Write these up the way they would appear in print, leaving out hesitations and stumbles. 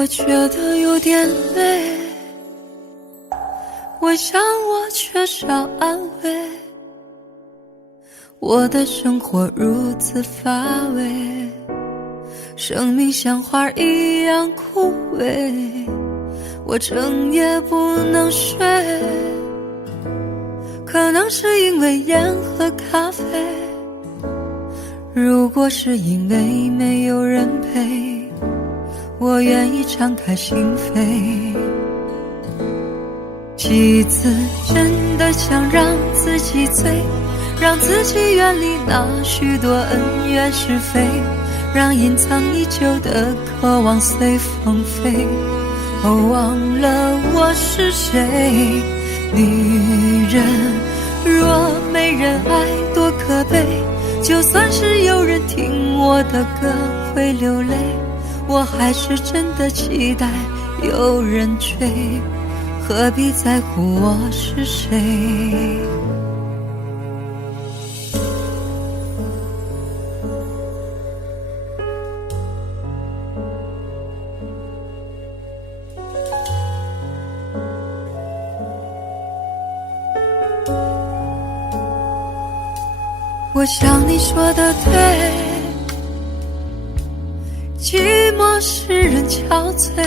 我觉得有点累，我想我缺少安慰，我的生活如此乏味，生命像花一样枯萎，我整夜不能睡，可能是因为烟和咖啡，如果是因为没有人陪，我愿意敞开心扉。几次真的想让自己醉，让自己远离那许多恩怨是非，让隐藏已久的渴望随风飞。忘了我是谁，女人若没人爱多可悲，就算是有人听我的歌会流泪，我还是真的期待有人追，何必在乎我是谁。我想你说的对，寂寞使人憔悴，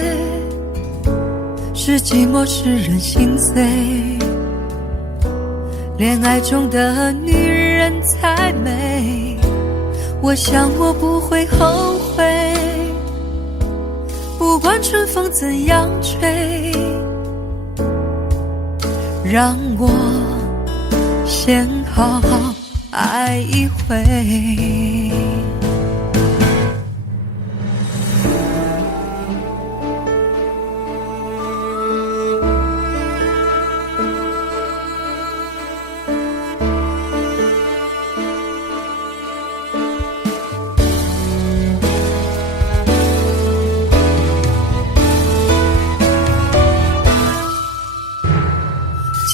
是寂寞使人心碎，恋爱中的女人才美，我想我不会后悔，不管春风怎样吹，让我先好好爱一回。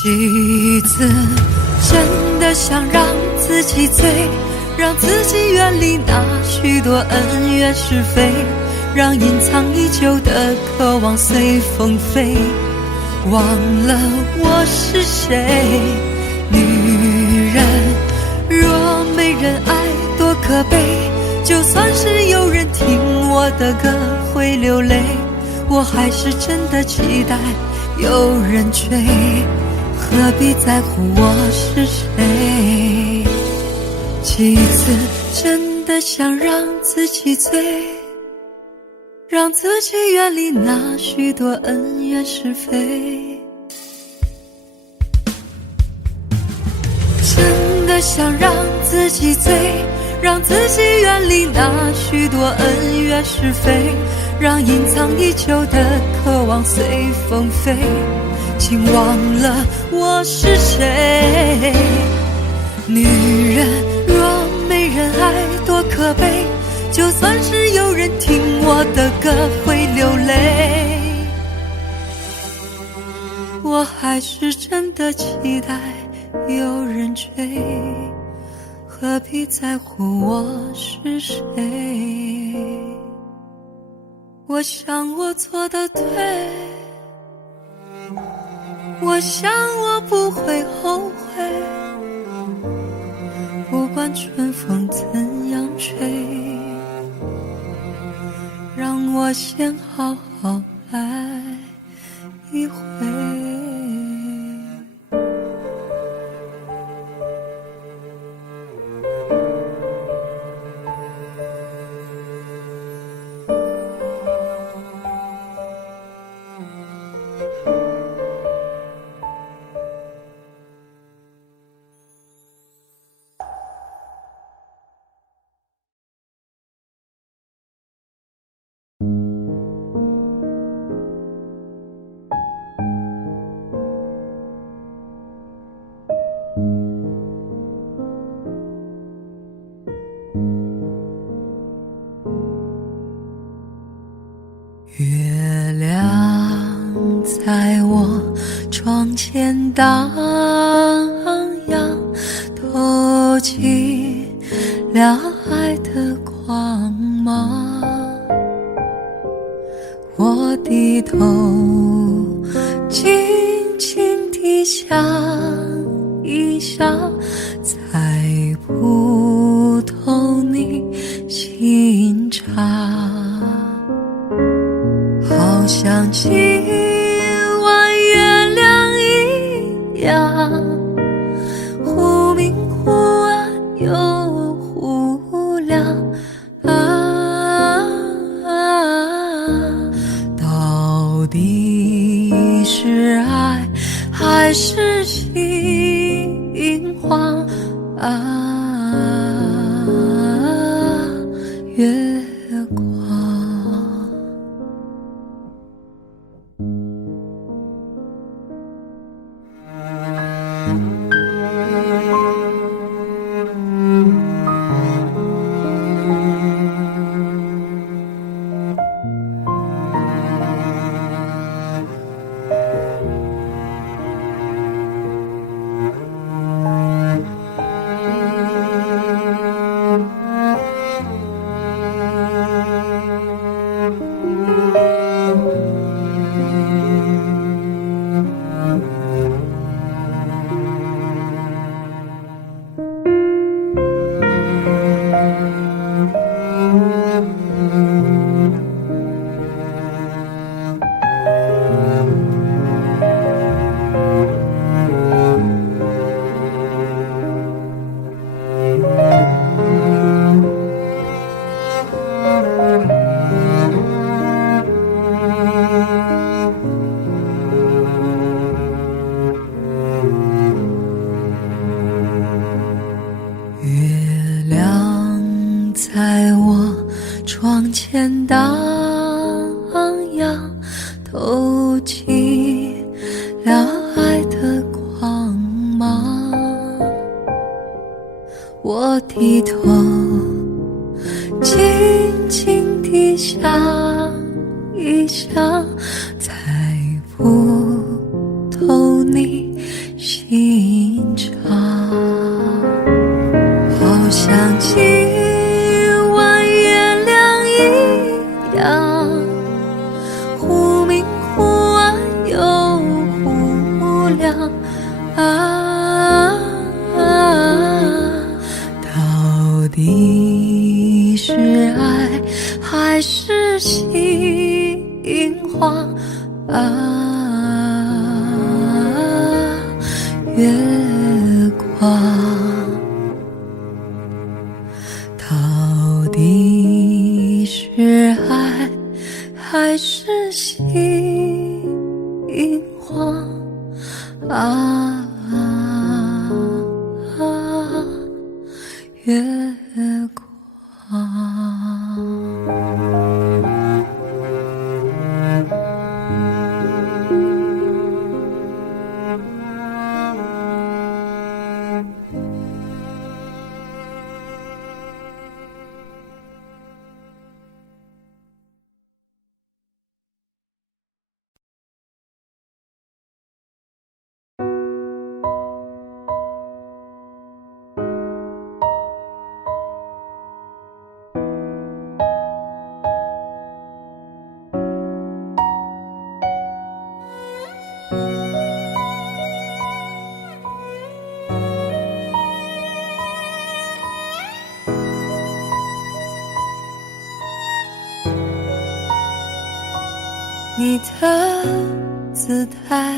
几次真的想让自己醉，让自己远离那许多恩怨是非，让隐藏已久的渴望随风飞。忘了我是谁，女人若没人爱多可悲，就算是有人听我的歌会流泪，我还是真的期待有人追，何必在乎我是谁。几次真的想让自己醉，让自己远离那许多恩怨是非，真的想让自己醉，让自己远离那许多恩怨是非，让隐藏已久的渴望随风飞。请忘了我是谁，女人若没人爱多可悲，就算是有人听我的歌会流泪，我还是真的期待有人追，何必在乎我是谁。我想我做得对，我想我不会后悔，不管春风怎样吹，让我先好好爱一回。月亮在我窗前荡漾，透起了爱的光芒。我头，轻轻低下一笑，猜不透你心肠，好像今晚月亮一样，忽明忽暗又忽亮到底是爱还是心慌月光。月亮在我窗前荡漾，透进了爱的光芒。我低头，轻轻低下一笑，猜不透你心肠，好像今晚月亮一样，忽明忽暗又忽亮到底是爱还是心慌月光，到底是爱还是心慌月光。你的姿态，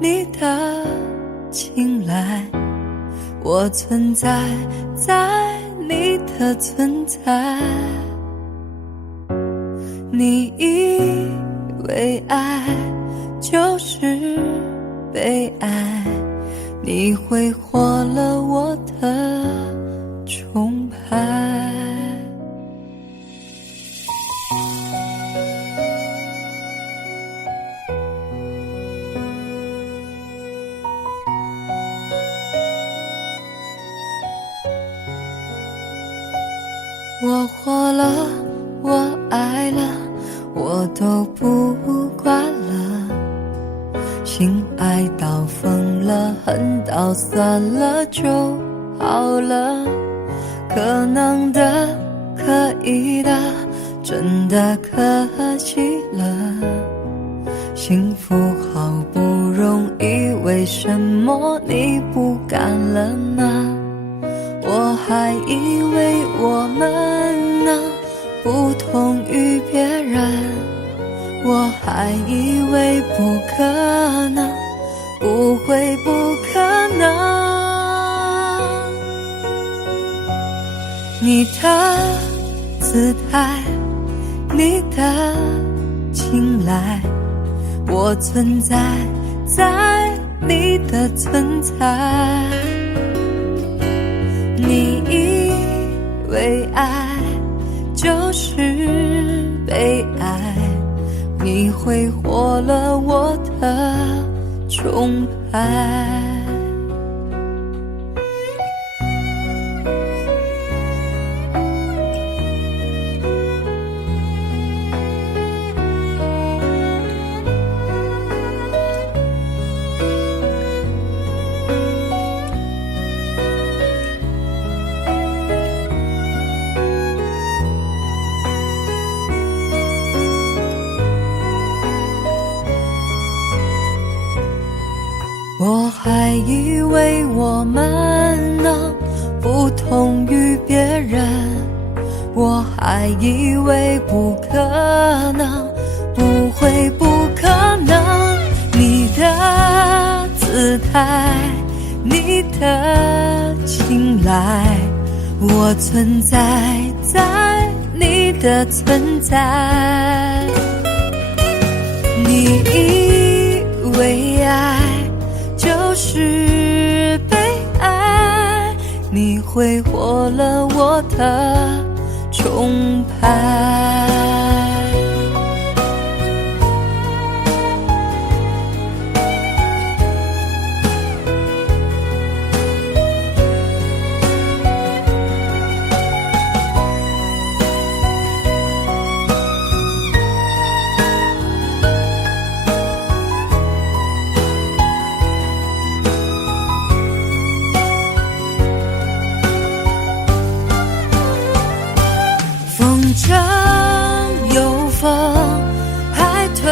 你的青睐，我存在在你的存在。你以为爱就是被爱，你挥霍了我的崇拜。我活了，我爱了，我都不管了。心爱到疯了，恨到算了就好了。可能的，可以的，真的可惜了。幸福好不容易，为什么你不敢了呢？我还以为我们呢不同于别人，我还以为不可能，不会不可能。你的姿态，你的青睐，我存在在你的存在。你以为爱就是被爱，你挥霍了我的崇拜。我还以为我们能不同于别人，我还以为不可能，不会不可能。你的姿态，你的青睐，我存在在你的存在。你以为爱就是被爱，你挥霍了我的崇拜。风筝有风，海豚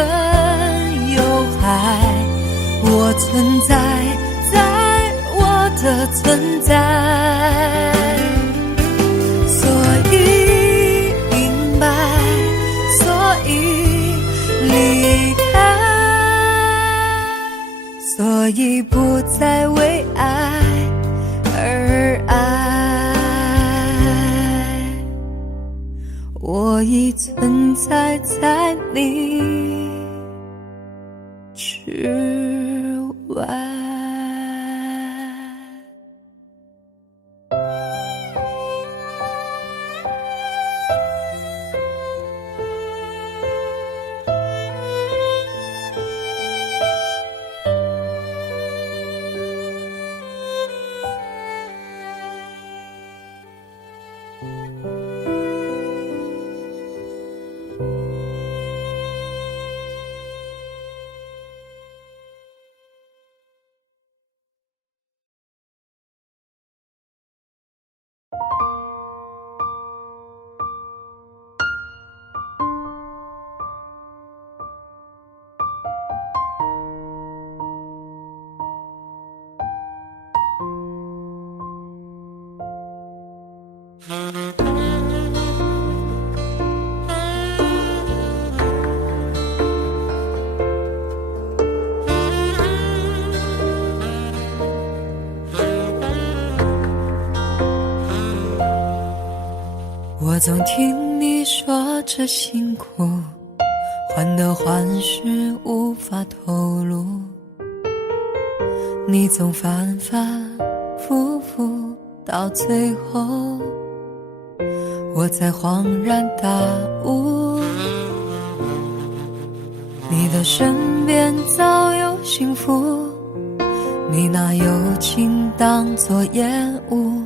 有海，我存在在我的存在，所以明白，所以离开，所以不再为爱而爱。我已存在在你之外。我总听你说着辛苦，患得患失无法透露，你总反反复复，到最后我才恍然大悟，你的身边早有幸福，你拿友情当作烟雾，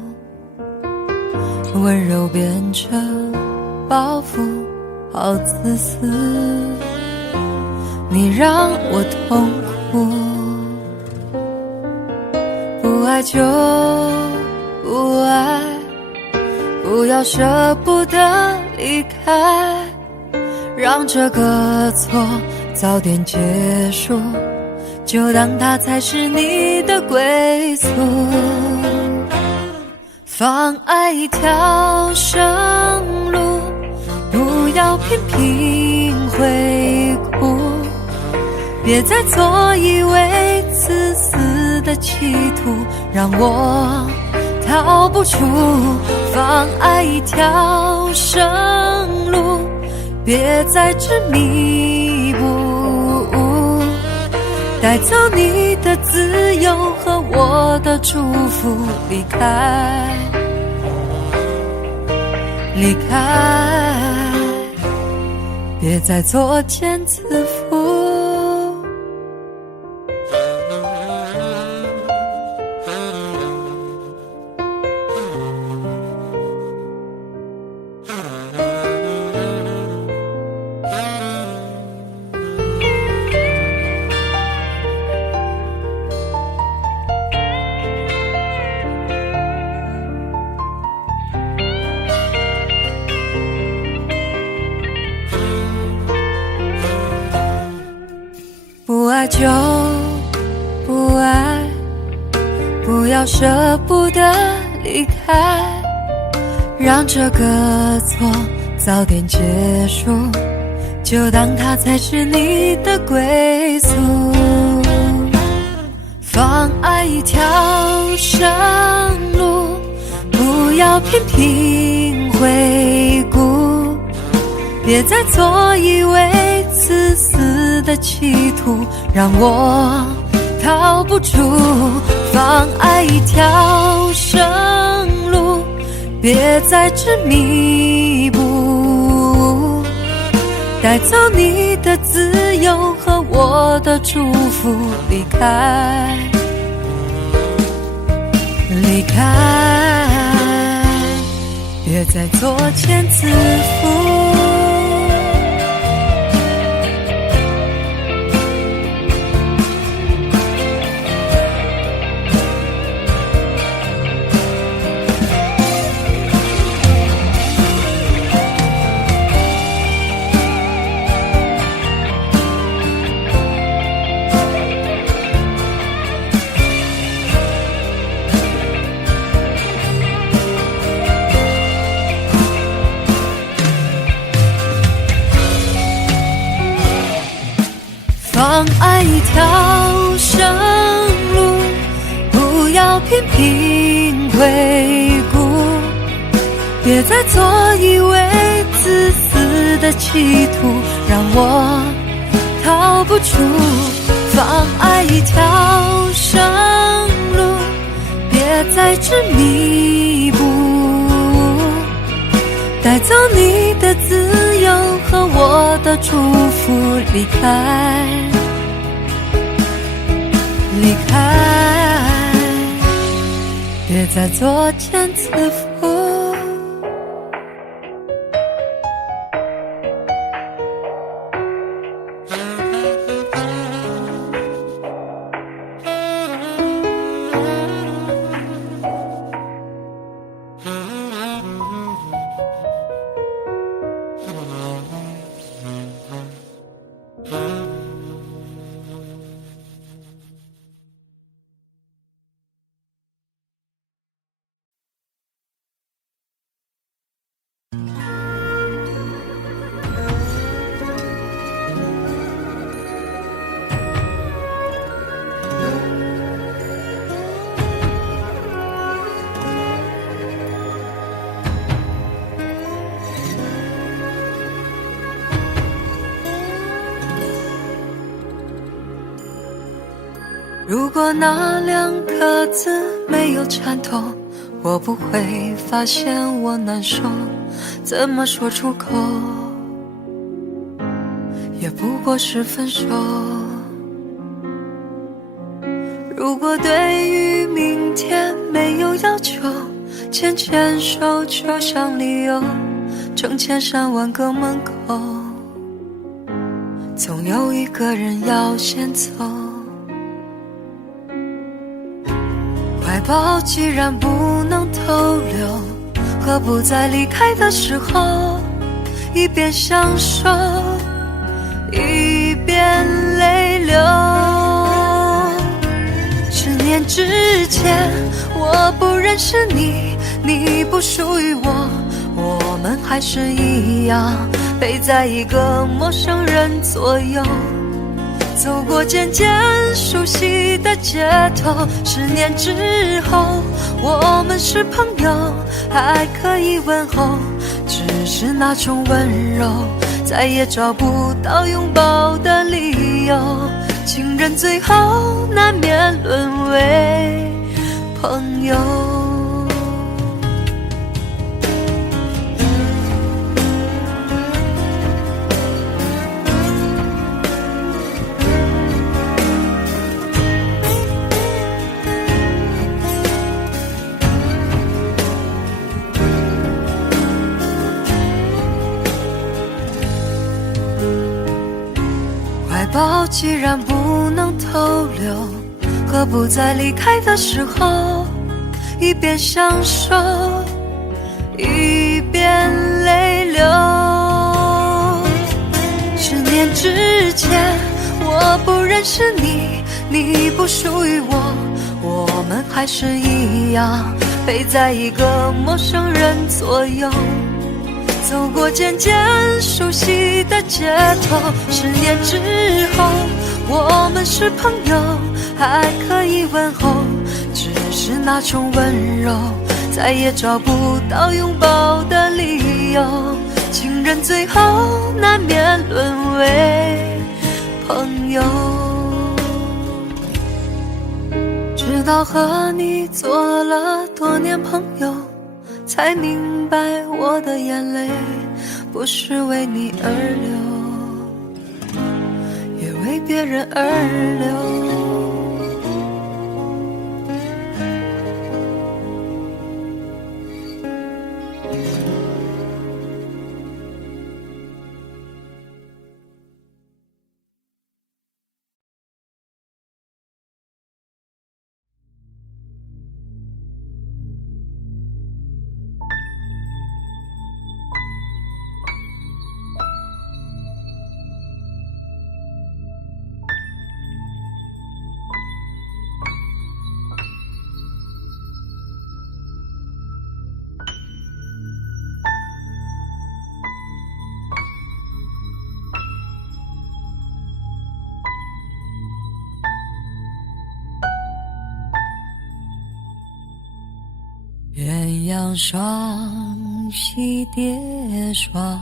温柔变成包袱，好自私，你让我痛苦，不爱就不爱，不要舍不得离开，让这个错早点结束，就当它才是你的归宿。放爱一条生路，不要频频回顾，别再做以为自私的企图，让我逃不出。放爱一条生路，别再执迷不悟，带走你的自由和我的祝福，离开，离开，别再作茧自缚。不爱就不爱，不要舍不得离开，让这个错早点结束，就当它才是你的归宿。放爱一条生路，不要频频回顾，别再做以为自私的企图，让我逃不出。放爱一条生路，别再执迷不悟，带走你的自由和我的祝福，离开，离开，别再作茧自缚。放爱一条生路，不要频频回顾，别再做以为自私的企图，让我逃不出。放爱一条生路，别再执迷不悟，带走你的自由和我的祝福，离开，离开，别再作茧自缚。如果那两个字没有缠透，我不会发现我难受，怎么说出口，也不过是分手。如果对于明天没有要求，牵牵手就像理由，成千上万个门口，总有一个人要先走。怀抱既然不能逗留，何不在离开的时候，一边享受，一边流。10年之前，我不认识你，你不属于我，我们还是一样陪在一个陌生人左右，走过渐渐熟悉的街头。10年之后，我们是朋友，还可以问候，只是那种温柔再也找不到拥抱的理由。情人最后难免沦为朋友。怀抱既然不能透留，何不在离开的时候一边享受一边泪流。10年之前，我不认识你，你不属于我，我们还是一样陪在一个陌生人左右，走过渐渐熟悉的街头。10年之后，我们是朋友，还可以问候，只是那种温柔再也找不到拥抱的理由。情人最后难免沦为朋友，直到和你做了多年朋友，才明白我的眼泪不是为你而流，也为别人而流。鸳鸯双栖蝶双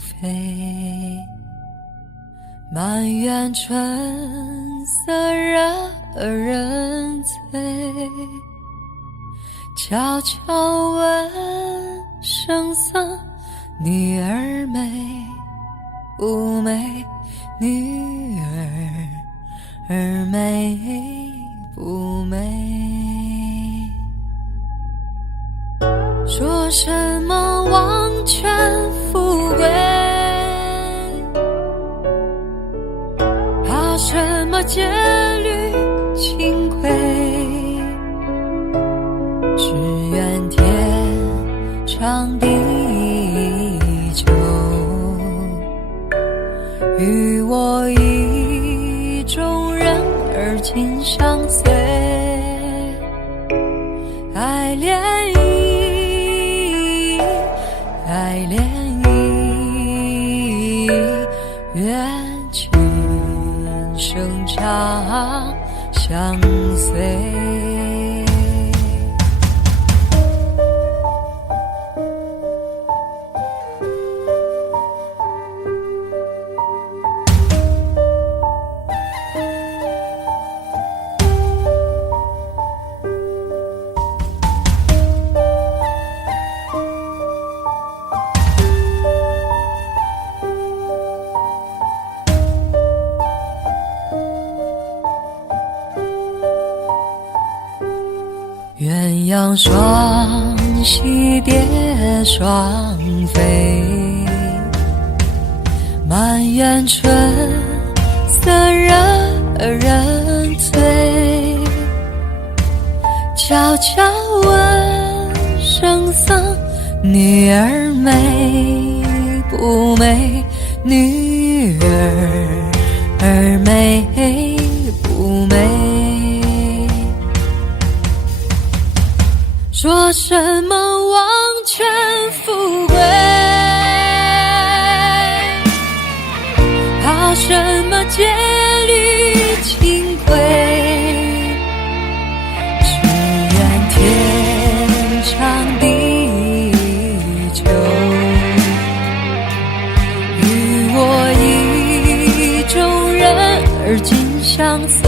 飞，满园春色人醉。悄悄问圣僧，女儿美不美？女儿美不美？说什么王权富贵，怕什么戒律清规？只愿天长地久，与我意中人儿紧相随。爱恋爱恋意，愿今生长相随。鸳鸯双栖蝶双飞，满园春色人醉。悄悄问圣僧，女儿美不美？女而美不美？说什么王权富贵，怕什么戒律清规？只愿天长地久，与我意中人而今相随。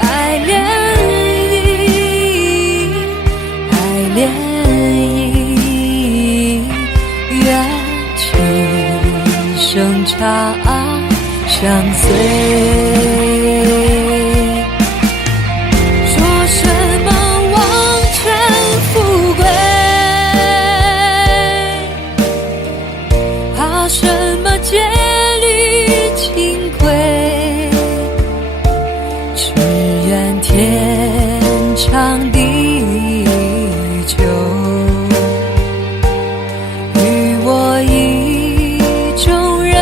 爱恋意，爱恋意，愿情生长相随。戒律清规，只愿天长地久，与我意中人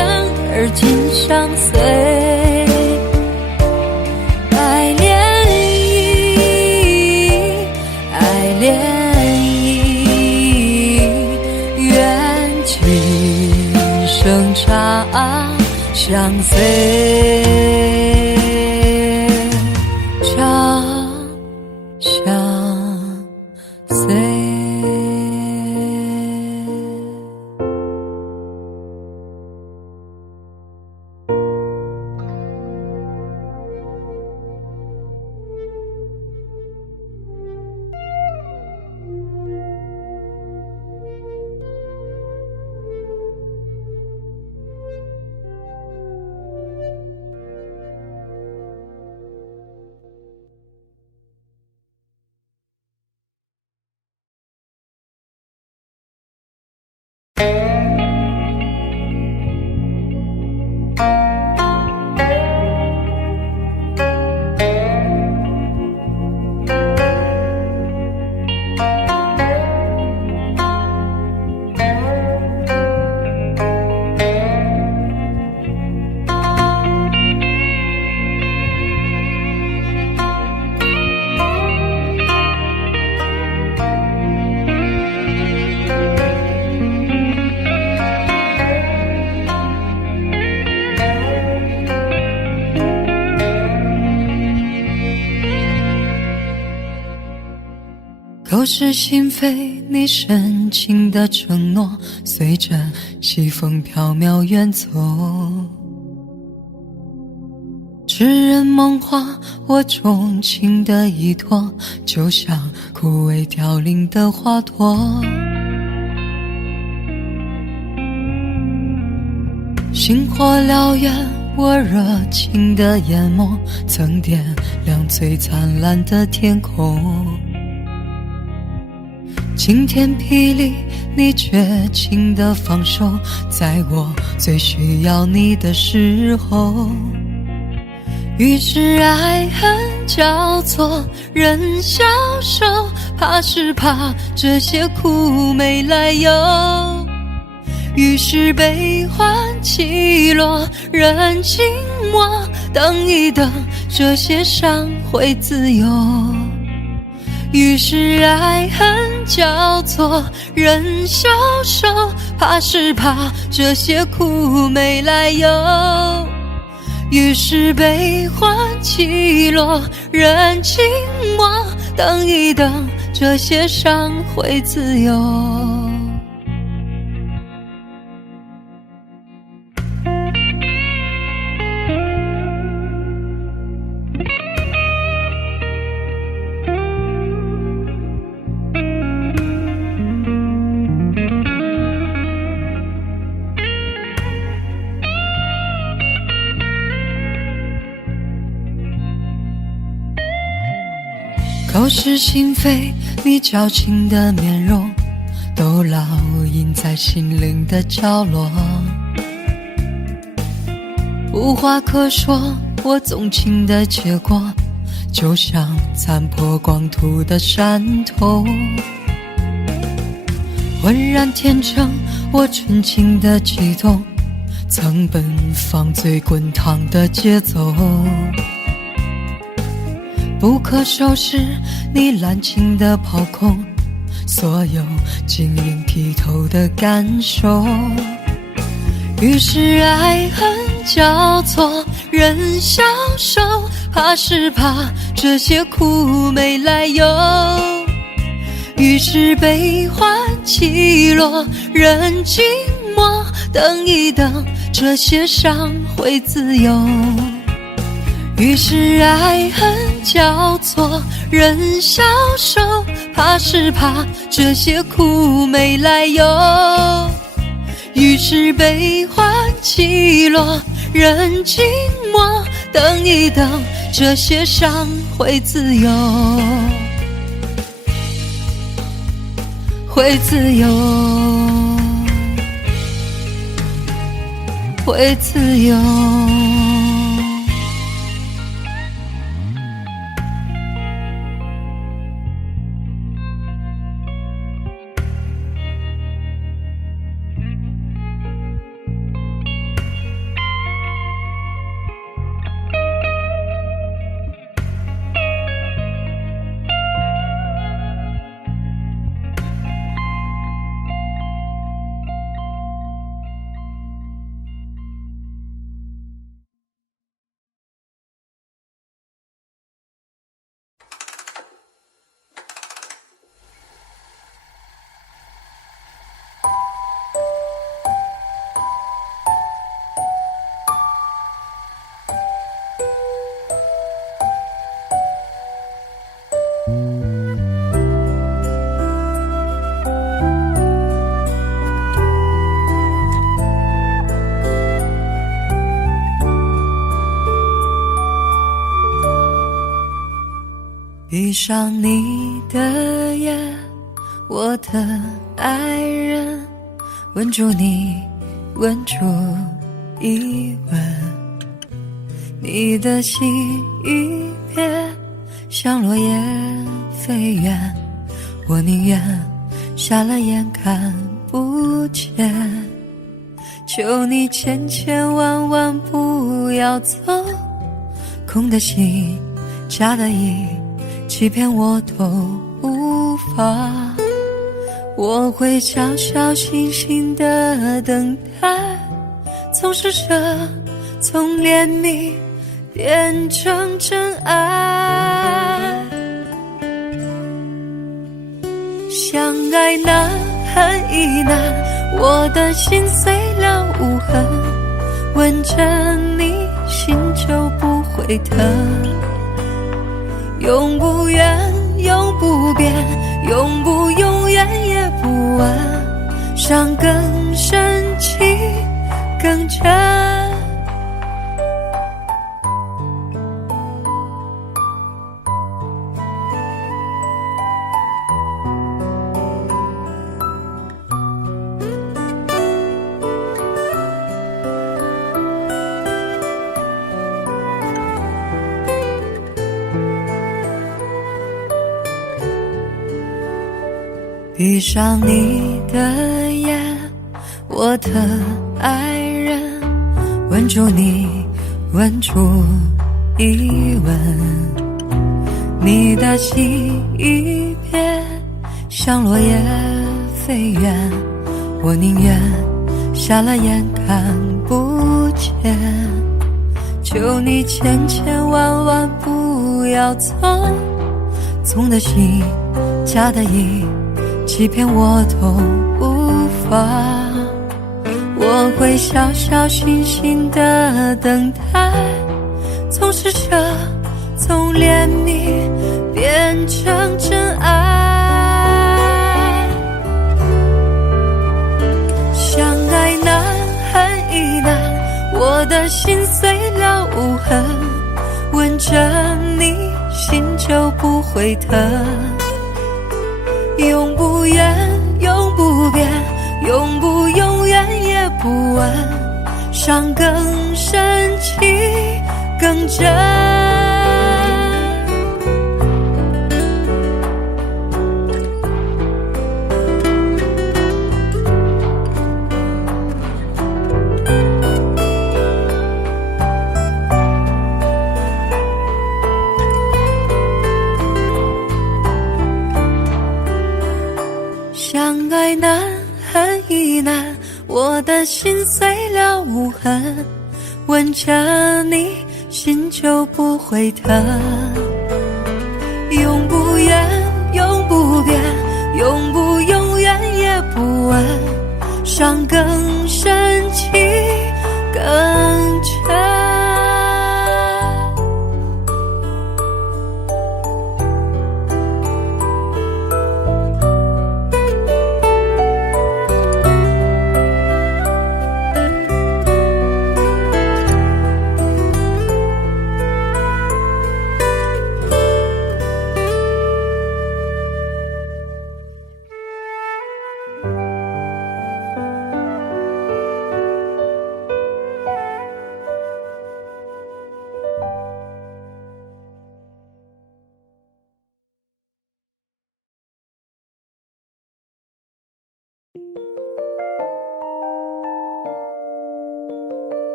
而今相随。爱恋意，爱恋意，愿今生长相随，长相随。口是心非，你深情的承诺，随着西风飘渺远走。痴人梦话，我钟情的依托，就像枯萎凋零的花朵。星火燎原，我热情的眼眸，曾点亮最灿烂的天空。晴天霹雳，你绝情的放手，在我最需要你的时候。于是爱恨交错，人消瘦，怕是怕这些苦没来由。于是悲欢起落，人静默，等一等，这些伤会自由。于是爱恨交错，人消瘦，怕是怕这些苦没来由。于是悲欢起落，人静默，等一等，这些伤会自由。口是心非，你矫情的面容都烙印在心灵的角落。无话可说，我纵情的结果，就像残破光秃的山头。浑然天成，我纯情的悸动，曾奔放最滚烫的节奏，不可收拾你滥情的抛空所有晶莹剔透的感受，于是爱恨交错，人消瘦，怕是怕这些苦没来由，于是悲欢起落，人静默，等一等，这些伤会自由。于是爱恨交错，人消瘦，怕是怕这些苦没来由，于是悲欢起落，人静默，等一等，这些伤会自由，会自由，会自由。闭上你的眼，我的爱人，吻住你，吻住一吻，你的心一别，像落叶飞远，我宁愿瞎了眼看不见，求你千千万万不要走，空的心，假的意，欺骗我都无法，我会小小心心的等待，从施舍，从怜悯变成真爱，相爱难恨亦难，我的心碎了无痕，吻着你心就不会疼，永不远，永不变，永不永远也不晚，伤更深情更真。闭上你的眼，我的爱人，吻住你，吻住一吻，你的心一别，像落叶飞远，我宁愿瞎了眼看不见，求你千千万万不要走，从的心，假的意，欺骗我都无法，我会小小心心的等待，从施舍，从怜悯变成真爱，相爱难恨亦难，我的心碎了无痕，吻着你心就不会疼，永不远，永不变，永不永远也不晚，伤更深情更真。的心碎了无痕，吻着你心就不会疼。永不远，永不变，永不永远也不问，伤更深，情更深。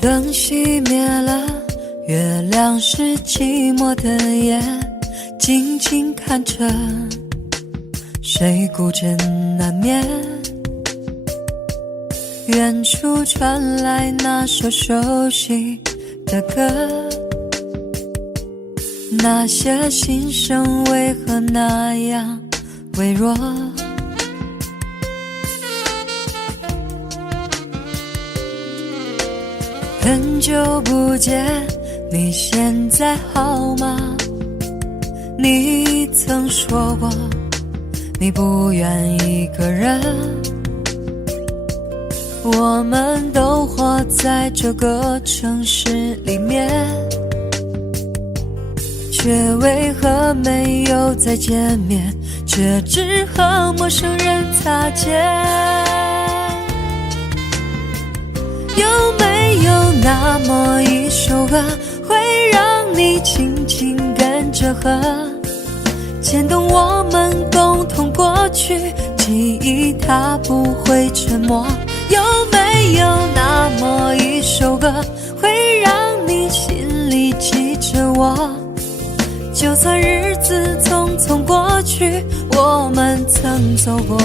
灯熄灭了，月亮是寂寞的夜，静静看着，谁孤枕难眠。远处传来那首熟悉的歌，那些心声为何那样微弱？很久不见，你现在好吗？你曾说过，你不愿一个人。我们都活在这个城市里面，却为何没有再见面，却只和陌生人擦肩。有没有那么一首歌，会让你轻轻跟着和，牵动我们共同过去，记忆它不会沉默。有没有那么一首歌，会让你心里记着我，就算日子匆匆过去，我们曾走过。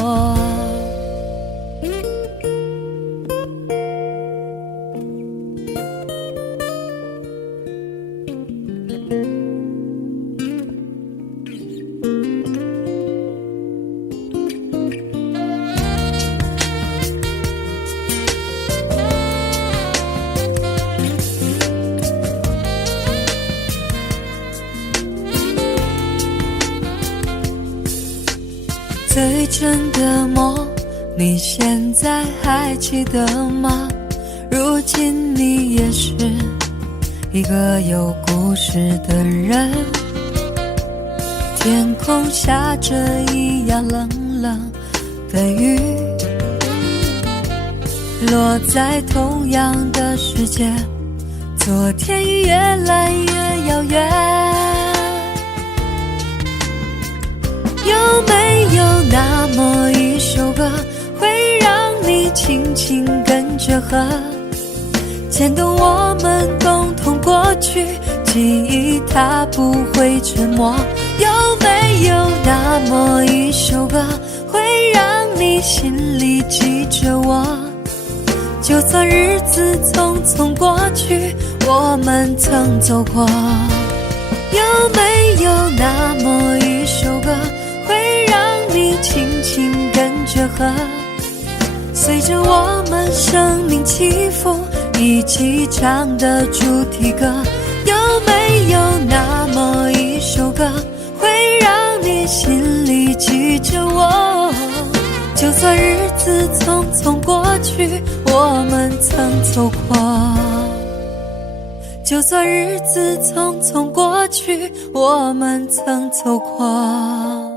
最真的梦，你现在还记得吗？如今你也是一个有故事的人。天空下着一样冷冷的雨，落在同样的时间，昨天已越来越遥远。有没有那么一首歌，会让你轻轻跟着和，牵动我们共同过去，记忆它不会沉默。有没有那么一首歌，会让你心里记着我，就算日子匆匆过去，我们曾走过。有没有那么一首歌，会让你轻轻跟着和，随着我们生命起伏，一起唱的主题歌。有没有那么一首歌，会让你心里记着我，就算日子匆匆过去，我们曾走过。就算日子匆匆过去，我们曾走过。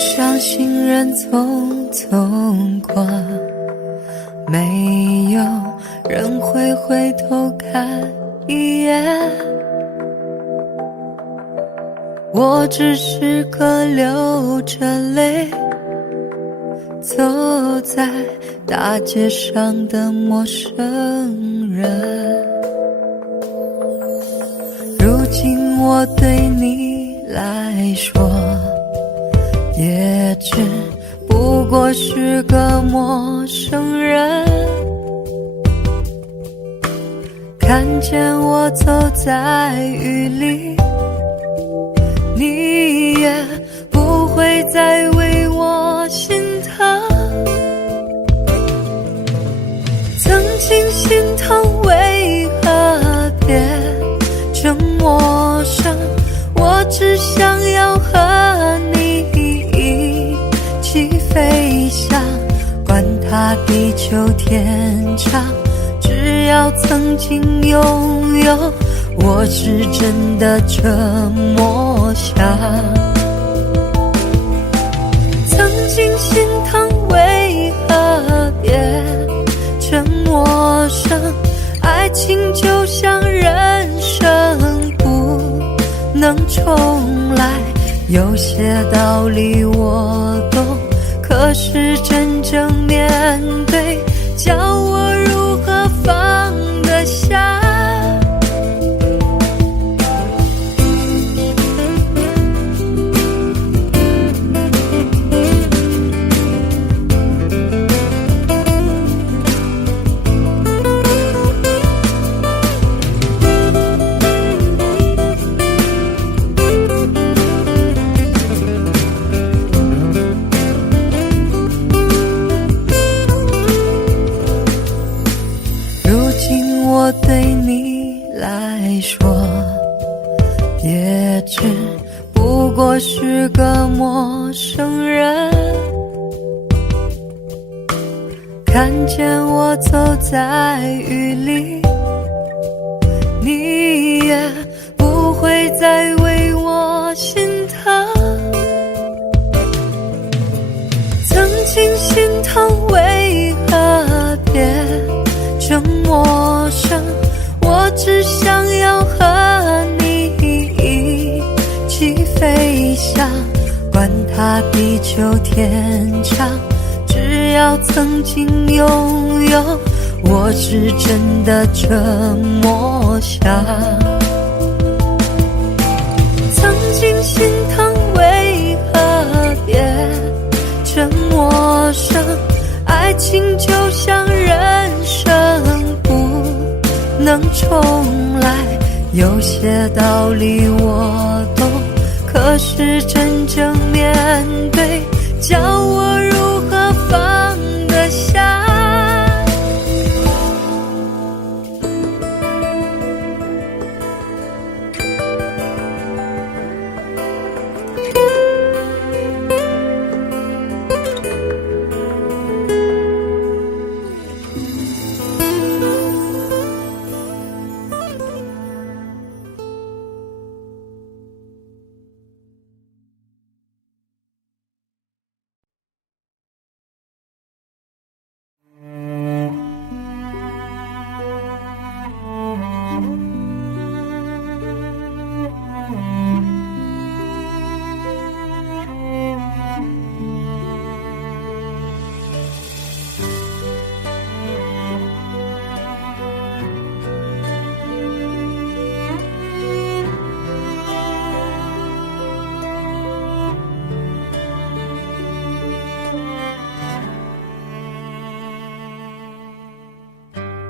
像行人匆匆过，没有人会回头看一眼。我只是个流着泪走在大街上的陌生人。如今我对你来说也只不过是个陌生人，看见我走在雨里，你也不会再为我心疼。曾经心疼为何变成陌生，我只想要和你一起飞翔，管它地久天长，只要曾经拥有，我是真的这么想。曾经心疼为何变成陌生，爱情就像人生不能重来，有些道理我懂，可是真正面对，叫我如何放得下。我对你来说也只不过是个陌生人，看见我走在雨里，你也不会再为我心疼。曾经心疼为何变成陌生，我只想要和你一起飞翔，管它地久天长，只要曾经拥有，我是真的这么想。曾经心疼为何变成陌生，爱情就像人生不能重来，有些道理我懂，可是真正面对，叫我如何放得下。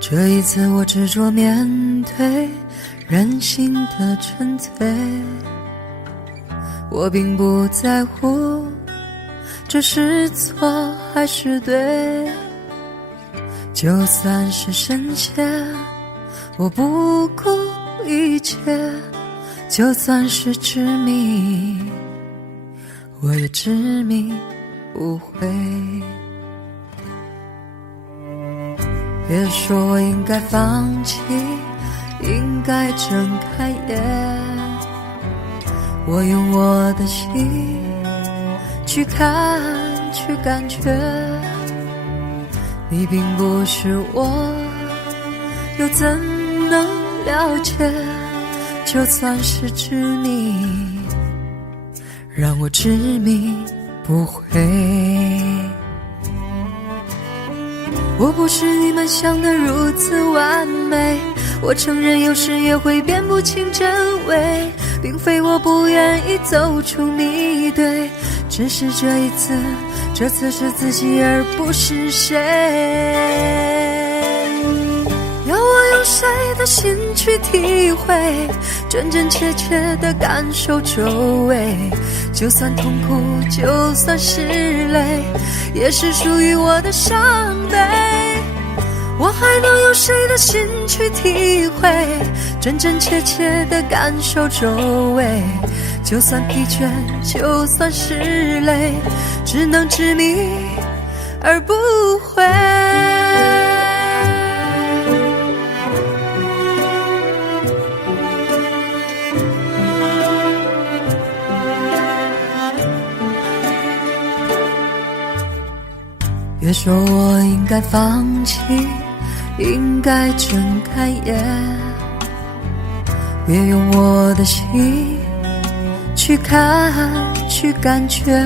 这一次我执着面对人性的沉醉，我并不在乎这是错还是对，就算是深陷我不顾一切，就算是执迷我也执迷不悔。别说我应该放弃，应该睁开眼，我用我的心去看，去感觉。你并不是我，又怎能了解？就算是执迷，让我执迷不悔。我不是你们想的如此完美，我承认有时也会辨不清真伪，并非我不愿意走出迷堆，只是这次是自己而不是谁。要我用谁的心去体会，真真切切地感受周围，就算痛苦，就算是泪，也是属于我的伤悲。我还能用谁的心去体会，真真切切地感受周围，就算疲倦，就算是累，只能执迷而不悔。别说我应该放弃，应该睁开眼，别用我的心去看，去感觉。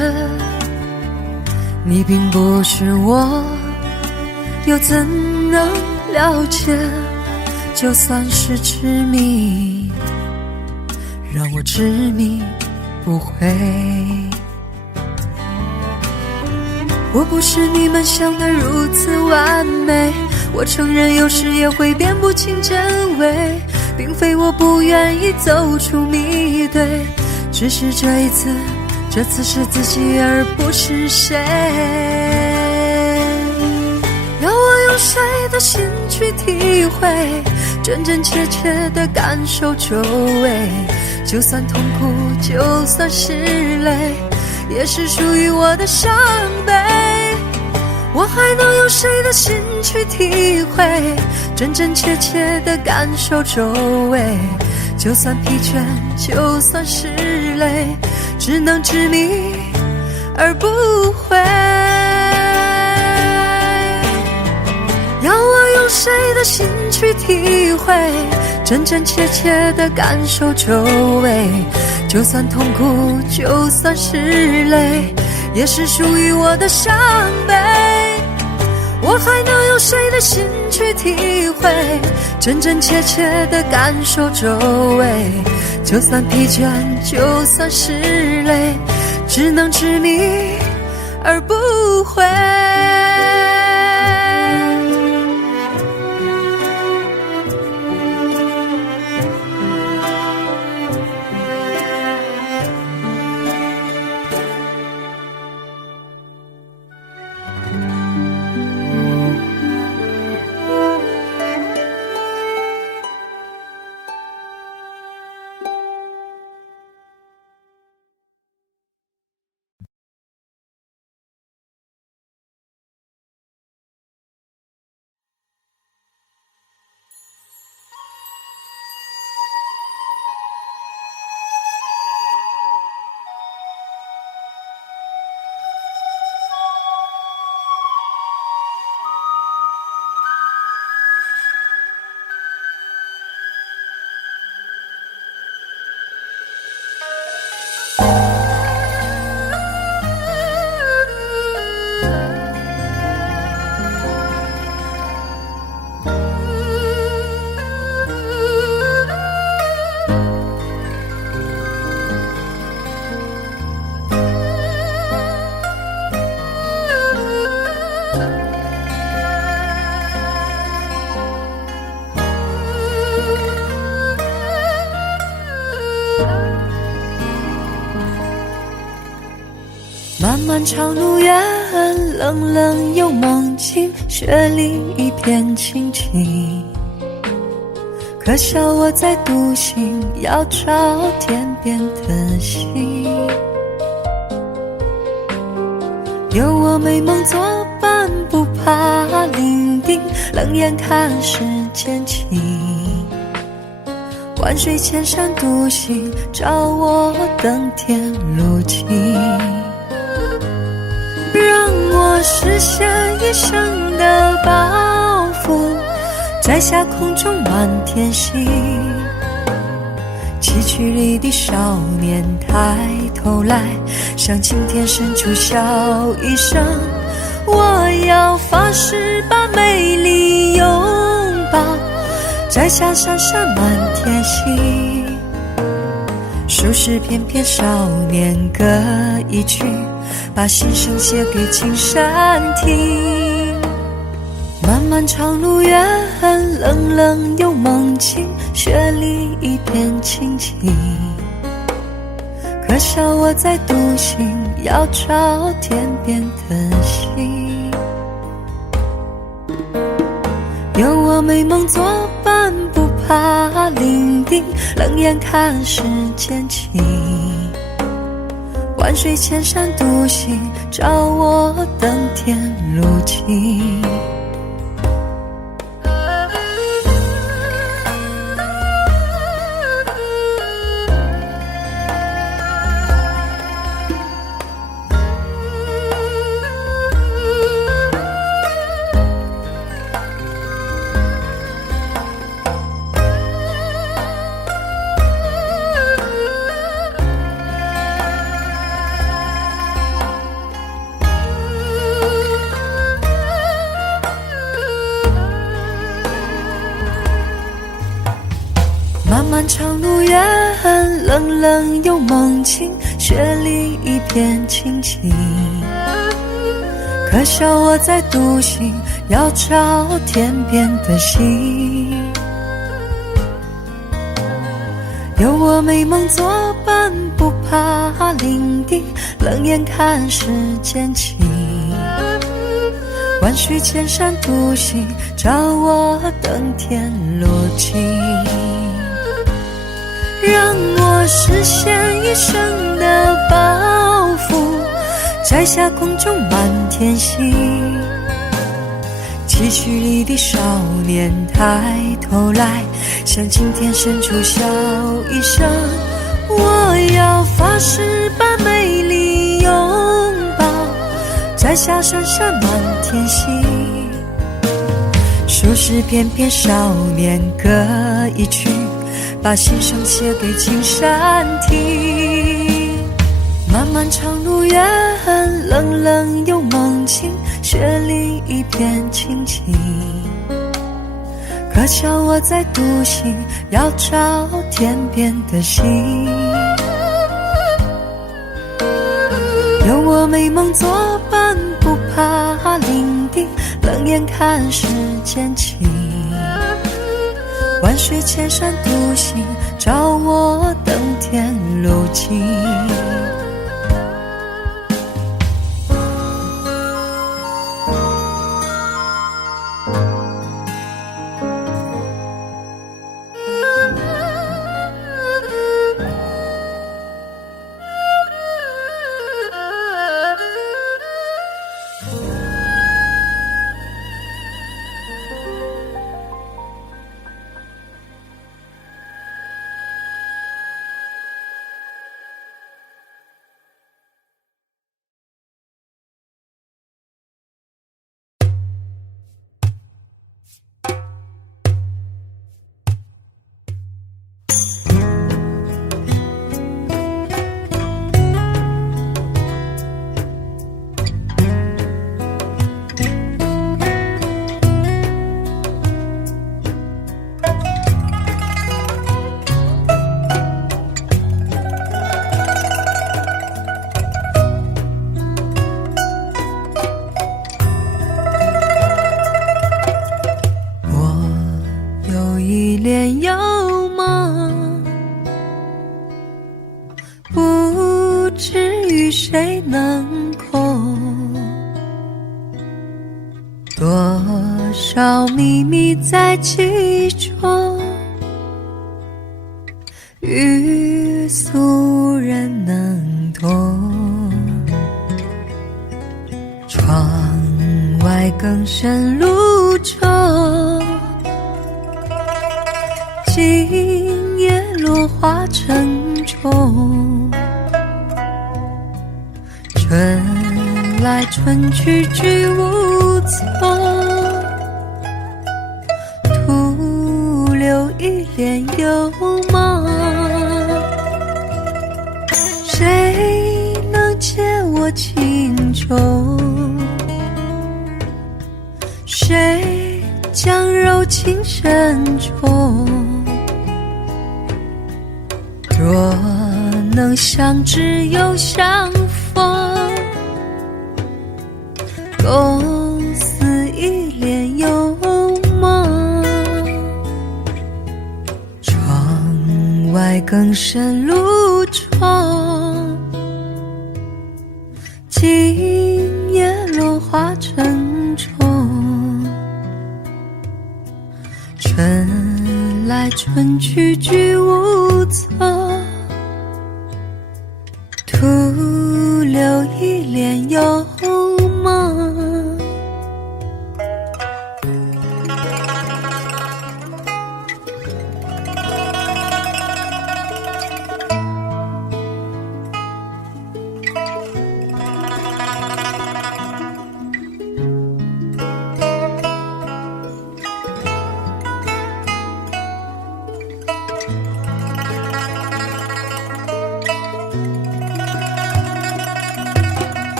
你并不是我，又怎能了解？就算是执迷，让我执迷不悔。我不是你们想的如此完美，我承认有时也会辨不清真伪，并非我不愿意走出迷堆，只是这次是自己而不是谁。要我用谁的心去体会，真真切切地感受周围，就算痛苦，就算是泪，也是属于我的伤悲。我还能用谁的心去体会，真真切切地感受周围，就算疲倦，就算是累，只能执迷而不悔。要我用谁的心去体会，真真切切地感受周围，就算痛苦，就算是累，也是属于我的伤悲。我还能用谁的心去体会，真真切切地感受周围，就算疲倦，就算是累，只能执迷而不悔。漫漫长路远，冷冷又梦境，雪里一片清静。可笑我在独行，要找天边的星。有我美梦作伴，不怕伶仃，冷眼看世间情。万水千山独行，找我登天路径。实现一生的抱负，摘下空中满天星。崎岖里的少年抬头来，向青天深处笑一声，我要发誓把美丽拥抱，摘下闪闪满天星。数十片片少年歌一曲，把心声写给青山听。漫漫长路远，冷冷又梦境，雪里一片清静。可笑我在独行，要找天边的星。有我美梦作伴，不怕伶仃，冷眼看世间情。万水千山独行，找我登天路径。漫漫长路远，冷冷又梦境，雪里一片清静。可笑我在独行，要找天边的星。有我美梦作伴，不怕伶仃，冷眼看世间情。万水千山独行，找我登天路径。让我实现一生的抱负，摘下空中满天星。崎岖里的少年抬头来，向青天深处笑一声，我要发誓把美丽拥抱，摘下闪闪满天星。数十片片少年歌一曲，把心声写给青山听。漫漫长路远，冷冷又梦境，雪里一片清静。可笑我在独行，要找天边的星。有我美梦作伴，不怕伶仃，冷眼看世间情。万水千山独行，找我登天路径。脸要梦，不知与谁能空。多少秘密在其中，欲俗人能懂。窗外更深露重，今夜落花沉重，春来春去居无从，徒留一帘幽梦。谁能解我情衷？谁将柔情深重？若能相知又相逢，共似一帘幽梦。窗外更深露重，今夜落花成虫。春来春去居无从，徒留一帘幽梦。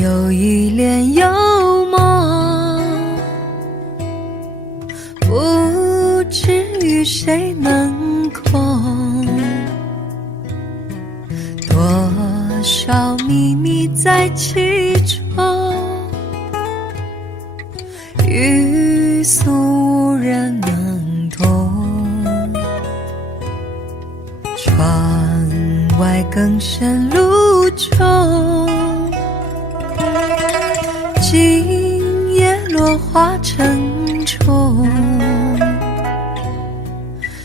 有一帘幽梦，不知与谁能空。多少秘密在其中，欲诉无人能懂。窗外更深露重，今夜落花成虫。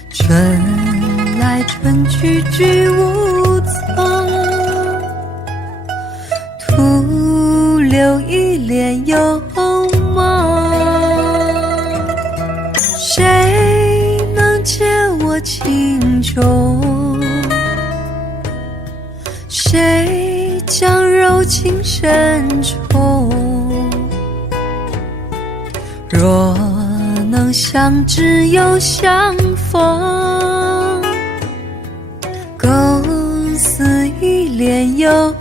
春来春去居无从，徒留一帘幽梦。谁能解我情衷？谁将柔情深重？若能相知又相逢，共似一帘幽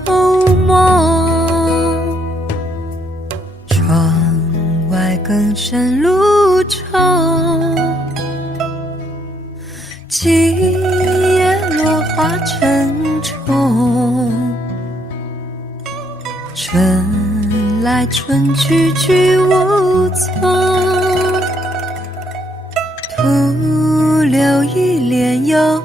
梦。窗外更深露重，今夜落花成虫。春来春去居无从，徒留一帘幽